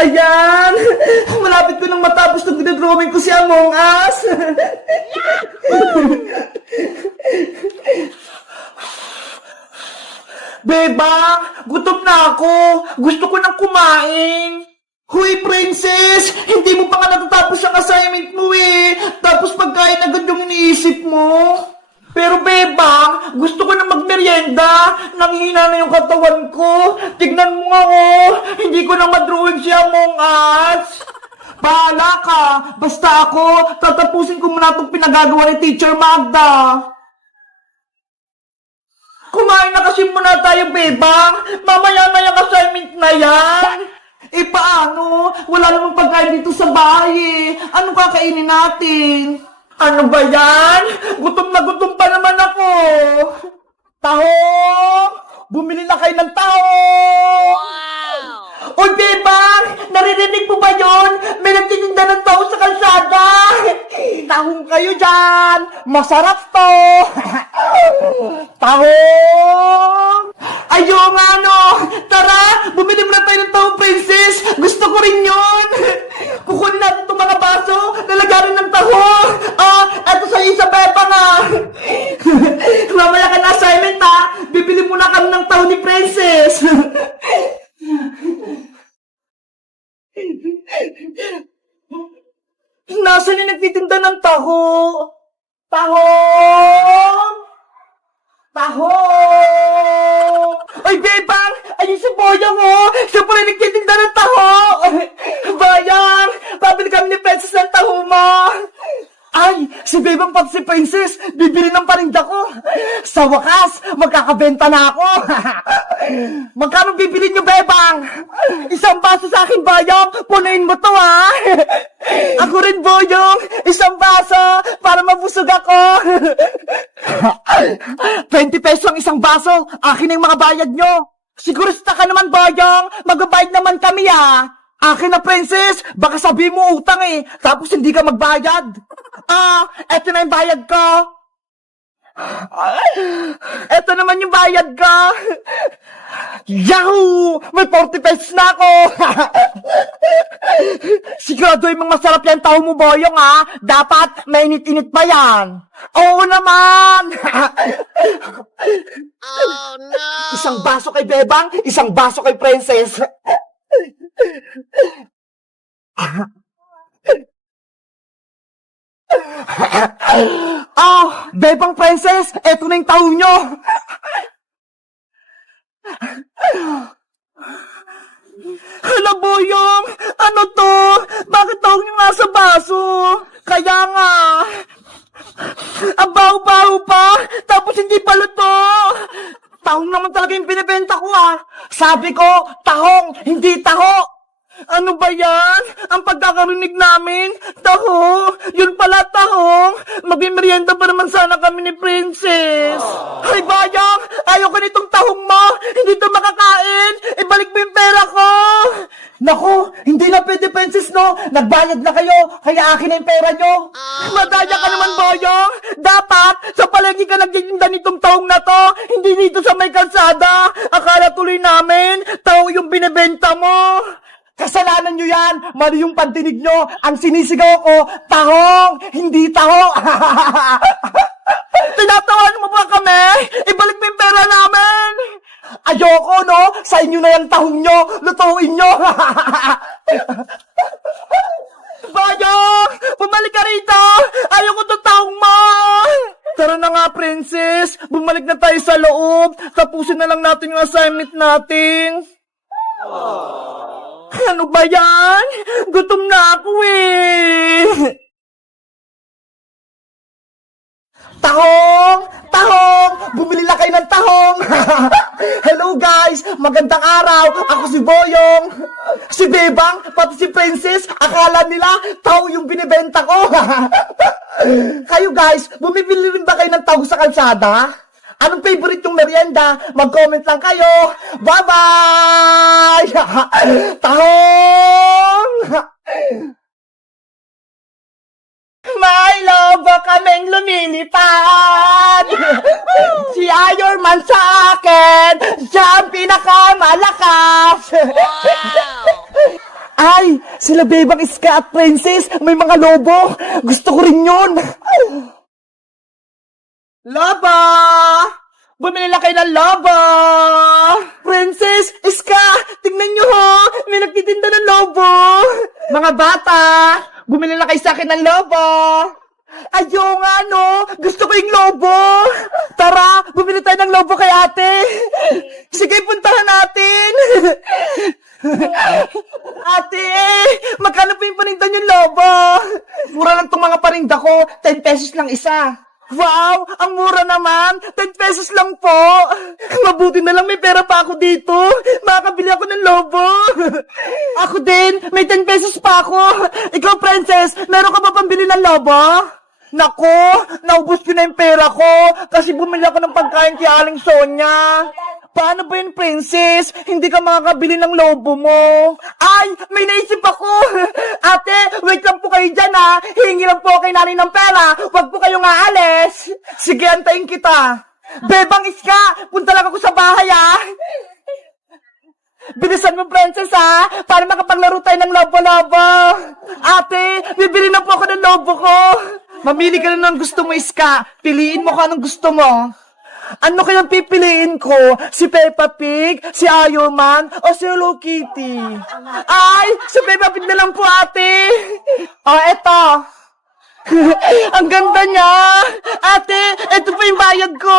Ayan! Malapit ko nang matapos nung dinadrawing ko si Among Us. Bebang, gutom na ako. Gusto ko nang kumain. Huy, princess! Hindi mo pa nga natatapos ang assignment mo eh. Tapos pagkain agad yung iniisip mo. Pero bebang, gusto ko na magmerienda. Nanghina na yung katawan ko. Tignan mo nga oh. Hindi ko na madrawing si Among Us. Bahala ka. Basta ako, tatapusin ko muna itong pinagagawa ni Teacher Magda. Kumain na kasi muna tayo, bebang. Mamaya na yung assignment na yan. Eh, paano? Wala namang pagkain dito sa bahay eh. Anong kakainin natin? Ano ba yan? Gutom na gutom pa naman ako. Tahong! Bumili na kayo ng tahong! Wow! O, bebang! Naririnig mo ba yun? May nagtitinda ng tahong sa kalsada. Tahong kayo dyan! Masarap to! Tahong! Ayo nga no! Tara! Bumili mo na tayo ng tahong, princess! Gusto ko rin yun! Kukunin natin itong mga baso, lalagarin ng tahong! Eto sa isa, beba nga! Mamaya ka na assignment ha! Bibili muna kami ng tahong ni princess! Nasaan yung nagtitinda ng taho? Tahong! Tahong! Ay, bebang! Ayun si Boyang, oh! Siya pala nagtitinda ng taho! Bayang! Pabili kami ni Princess ng taho mo! Ay! Si Bebang pati si Princess! Bibili ng paninda ko! Sa wakas, magkakabenta na ako! Magkano bibili niyo, Bebang? Isang baso sa akin, Boyong! Punuin mo to, ha! Ako rin, Boyong! Isang baso! Para mabusog ako! 20 pesos ang isang baso! Akin na yung mga bayad nyo! Sigurista ka naman, Boyong! Magbabayad naman kami, ha! Akin na, princess! Baka sabihin mo utang eh, tapos hindi ka magbayad. Eto na yung bayad ko. Eto naman yung bayad ko. Yahoo! May 40 pesos na ako. Sigurado yung mga masarap yan tao mo, Boyong, ha? Dapat mainit-init pa yan. Oo naman! Oh no! Isang baso kay Bebang, isang baso kay princess. Bebang princess, eto na yung taho nyo. Hala, Boyong, ano to? Bakit taho nyo nasa baso? Kaya nga, ang baho-baho pa, tapos hindi pa luto. Tahong naman talaga yung binibenta ko Sabi ko, tahong, hindi taho. Ano ba yan? Ang pagkakarinig namin? Taho? Yun pala tahong? Magmimerienda pa naman sana kami ni Princess. Ay, Bayang! Ayaw ka nitong tahong mo! Hindi ito makakain! Ibalik mo yung pera ko! Naku! Hindi na pwede, Princess, no? Nagbayad na kayo, kaya akin na yung pera nyo. Madaya ka naman, Boyong! Dapat, sa palengke ka nagtitinda nitong tahong na to, hindi dito sa may kalsada. Akala tuloy namin, tahong yung binibenta mo. Kasalanan nyo yan! Mali yung pantinig nyo! Ang sinisigaw ko, tahong! Hindi taho! Tinatawan mo ba kami? Ibalik mo yung pera namin! Ayoko, no? Sa inyo na yung tahong nyo! Lutuin nyo! Bayang! Bumalik ka rito! Ayoko itong tahong mo! Tara na nga, princess! Bumalik na tayo sa loob! Tapusin na lang natin yung assignment natin! Ano ba yan? Gutom na ako eh! Tahong! Tahong! Bumili na kayo ng tahong! Hello guys! Magandang araw! Ako si Boyong! Si Bebang, pati si Princess, akala nila tahong yung binibenta ko! Kayo guys, bumibili rin ba kayo ng tahong sa kalsada? Anong favorite yung merienda? Mag-comment lang kayo. Bye-bye! Tahong! May lobo kaming lumilipad! Si Iron Man sa akin! Siya ang pinakamalakas! Wow! Sila Bebang Iska at Princess, may mga lobo. Gusto ko rin yun. Lobo! Bumili lang kayo ng lobo! Princess, Iska, tingnan nyo ho! May nagtitinda ng lobo! Mga bata, bumili lang kayo sa akin ng lobo! Ayo nga no! Gusto ko yung lobo! Tara, bumili tayo ng lobo kay ate! Sige, puntahan natin! Ate, magkano po yung paninda yung lobo? Mura lang itong mga paninda ko, 10 pesos lang isa. Wow, ang mura naman, 10 pesos lang po. Mabuti na lang may pera pa ako dito. Makakabili ako ng lobo. Ako din, may 10 pesos pa ako. Ikaw, Princess, meron ka ba pambili ng lobo? Nako, naubos ko na yung pera ko kasi bumili ako ng pagkain kay Aling Sonia. Paano ba yun, Princess? Hindi ka makakabili ng lobo mo. Ay, may naisip ako. Ate, wait lang po kayo dyan ha. Hihingi lang po kay nanay ng pera. Huwag po kayong aalis. Sige, antayin kita. Bebang Iska, punta lang ako sa bahay ha. Bilisan mo, Princess, ha? Para makapaglaro tayo ng lobo-lobo. Ate, bibili na po ako ng lobo ko. Mamili ka na ng gusto mo, Iska. Piliin mo kung anong gusto mo. Ano kayang pipiliin ko? Si Peppa Pig, si Iron Man, o si Hello Kitty? Ay, si Peppa Pig na lang po, ate. Eto. Ang ganda niya. Ate, eto po yung bayad ko.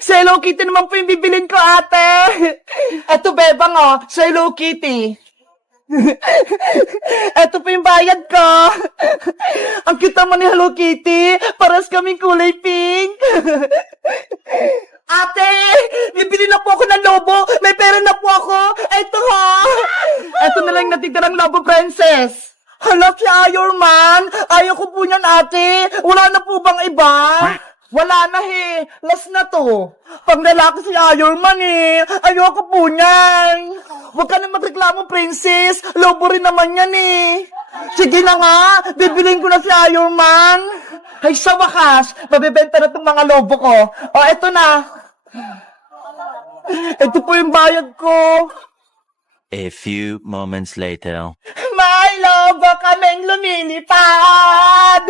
Si Hello Kitty naman po yung bibilin ko, ate. Eto, Bebang, si Hello Kitty. Eto po yung bayad ko. Ang cute naman ni Hello Kitty. Paras kaming kulay pink. Ate, bibili na po ako ng lobo. May pera na po ako. Eto ha. Eto na lang natitirang lobo, Princess. Hala, si Iron Man. Ayaw ko po niyan, ate. Wala na po bang iba? Wala na he. Last na to. Pag lalaki si Iron Man ayoko po niyan. Huwag ka na magreklamo, Princess. Lobo rin naman yan Sige na nga, bibilin ko na si Iron Man. Ay, sa wakas, mabibenta na itong mga lobo ko. Eto na. Ito po yung bayad ko. A few moments later. May lobo kaming lumilipad.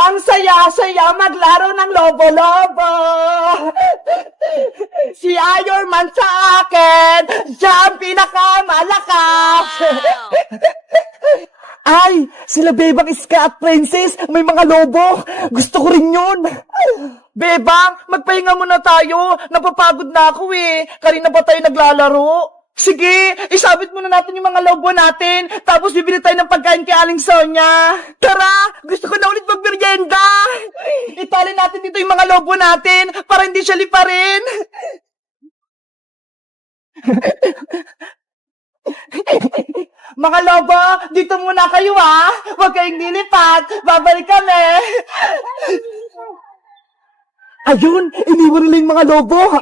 Ang saya-saya maglaro ng lobo-lobo. Si Iron Man sa akin, siya ang pinakamalakas. Ay, sila Bebang Iska at Princess, may mga lobo. Gusto ko rin yun. Bebang, magpahinga muna tayo. Napapagod na ako Kanina ba tayo naglalaro? Sige, isabit muna natin yung mga lobo natin, tapos bibili tayo ng pagkain kay Aling Sonia. Tara, gusto ko na ulit magmerienda. Itali natin dito yung mga lobo natin, para hindi siya liparin. Mga lobo, dito muna kayo Huwag kayong lilipat, babalik kami. Ayun, iniwan nila yung mga lobo.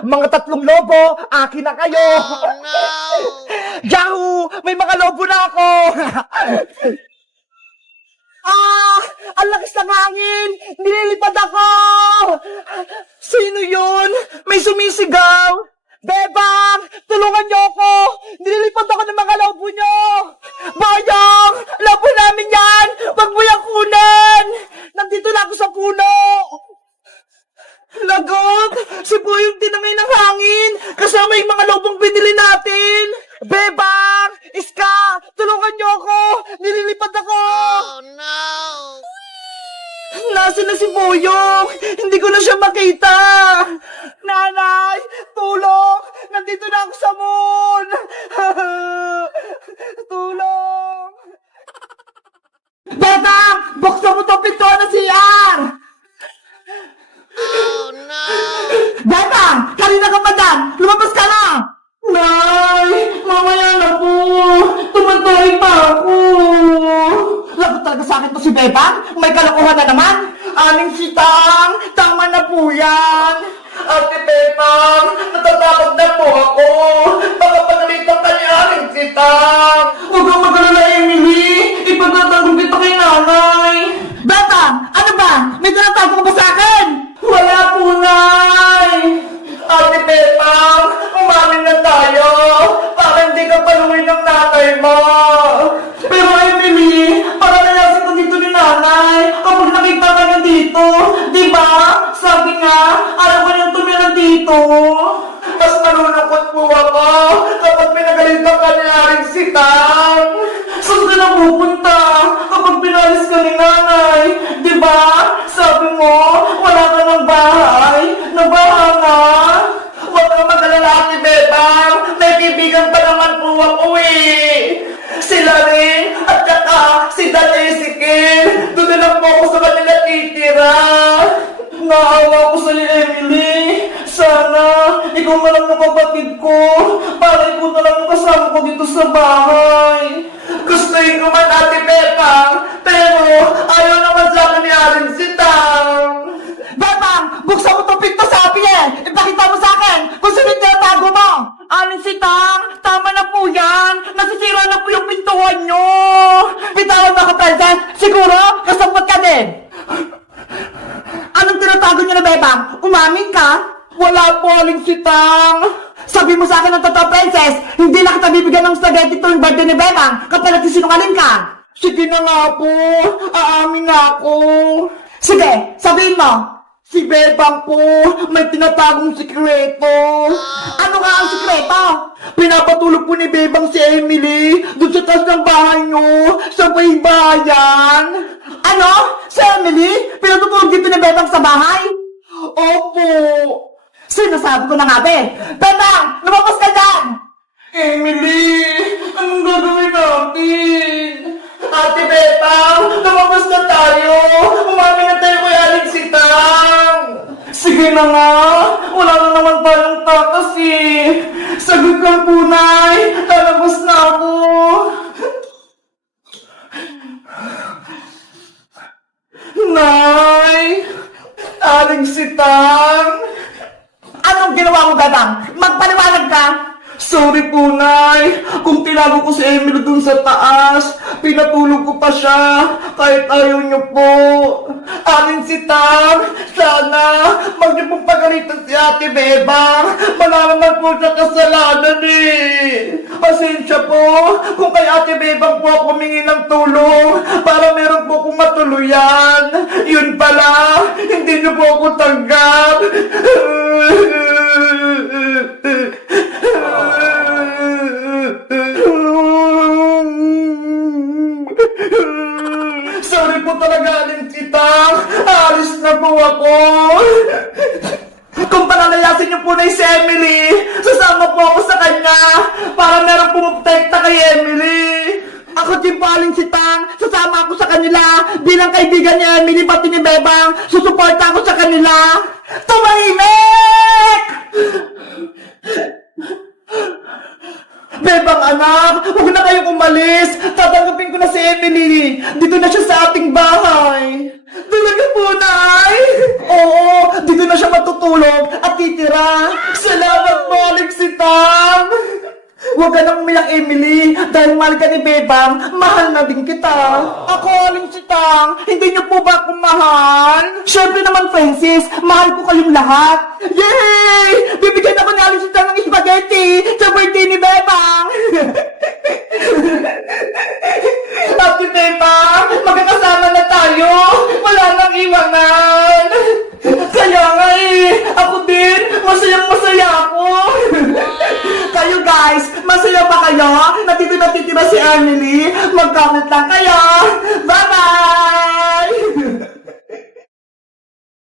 Mga 3 lobo, akin na kayo. Oh, no! Yahoo! May mga lobo na ako. Ang lakas ng hangin. Nililipad ako. Sino yun? May sumisigaw. Bebang, tulungan niyo ako. Nililipad ako ng mga lobo niyo. Boyong, lobo namin yan. Wag mo yung kunin. Nandito na ako sa puno. Lagot! Si Boyong tinangay ng hangin! Kasama yung mga lobong binili natin! Bebang! Iska! Tulungan niyo ako! Nililipad ako! Oh no! Nasaan na si Boyong? Hindi ko na siya makita! Nanay! Tulong! Nandito na ako sa moon! Tulong! Bebang! Buksan mo itong pinto na CR! Oh, no! Bebang! Kanina ka pa dyan! Lumabas ka na! Nay! Mamaya na po! Tumatayin pa ako! Lagot talaga sa akin to si Bebang? May kalokohan na naman! Aling Sitang! Tama na po yan! Ate Bebang! Natatakot na po ako! Baka pagalitan ka ni Aling Sitang! Huwag kang mag-alala, Emily! Ipagtatanggol kita kay nanay! Bebang! Ano ba? May tinatago ka ba sa akin? Wala po, Nay! Ate Bebang, si Tang! Saan ka na pupunta kapag pinalis ka ni nanay? Diba? Sabi mo, wala ka ng bahay. Nabaha nga. Huwag ka mag-alala, Ate Bebang. May kaibigan pa naman po ako eh. Sila rin, at saka si Dan Ezekiel. Doon na lang po ako sa kanila titira. Naawa ko sa ni Emily. Sana, ikaw na lang ang kapatid ko. Para ikaw na lang ang kasama ko dito sa bahay. Gustuin ko man, Ate Bebang. Pero, ayaw naman sa akin ni Aling Sitang. Bebang, buksan mo itong pinto sabi eh. Ipakita mo sa akin kung sino yung tinatago mo. Aling Sitang, tama na po yan. Nasisira na po yung pintuan nyo. Bitawan mo ako, Princess. Siguro, kasapot ka din. Anong tinatago nyo na, Bebang? Umamin ka? Wala po, Aling Sitang. Sabi mo sa akin ng totoo, Princess, hindi na kita bibigyan ng spaghetti tuwing birthday ni Bebang kapag nagsisinungaling ka. Sige na nga po. Aamin na ako. Sige, sabihin mo. Si Bebang po, may tinatagong sikreto. Ano nga ang sikreto? Pinapatulog po ni Bebang si Emily doon sa taas ng bahay nyo, sa may bayan. Ano? Si Emily? Pinatutulog dito ni Bebang sa bahay? Opo. Sinasabi ko na nga, be. Bebang, lumabas ka dyan! Emily, anong gagawin natin? Ate Bebang, lumabas na tayo. Umami na tayo kay Aling Sitang. Sige na nga, wala na naman tayong takas eh. Sagot lang po, Nay. Lalabas na ako. Nay, Aling Sitang. Anong ginawa mo, Bebang? Magpaliwanag ka! Sorry po, Nay. Kung tinago ko si Emily dun sa taas, pinatulog ko pa siya, kahit ayaw niyo po. Aling Sitang, sana, mag niyo pong pagalitan si Ate Bebang. Wala naman po siya kasalanan eh. Pasensya po, kung kay Ate Bebang po ako humingi ng tulong, para meron po akong matuluyan. Yun pala, hindi niyo po ako tanggap. Sorry po talaga, Aling Sitang. Alis na po ako. Kung palalayasin niyo po na si Emily, sasama po ako sa kanya para meron pumuprotekta kay Emily. Ako din po, Aling Sitang. Sasama ako sa kanila bilang kaibigan ni Emily pati ni Bebang. Susuporta ako sa kanila. Tumahimik! Bebang anak, huwag na kayong umalis. Tatanggapin ko na si Emily. Dito na siya sa ating bahay. Talaga po, Nay? Oo, dito na siya matutulog at titira. Salamat po, Aling Sitang. Huwag ka nang umiyak, Emily. Dahil mahal ka ni Bebang, mahal na din kita. Ako, Aling Sitang, hindi niyo po ba ako mahal? Siyempre naman, Francis, mahal ko kayong lahat. Yay! Bibigyan ako ni Aling Sitang ng spaghetti sa birthday ni Bebang. Ate Bebang, magkakasama na tayo. Wala nang iwanan. Kaya nga eh, ako din, masayang-masaya ako. Kayo guys, masaya ba kayo? Natitira si Emily? Mag-comment lang kayo.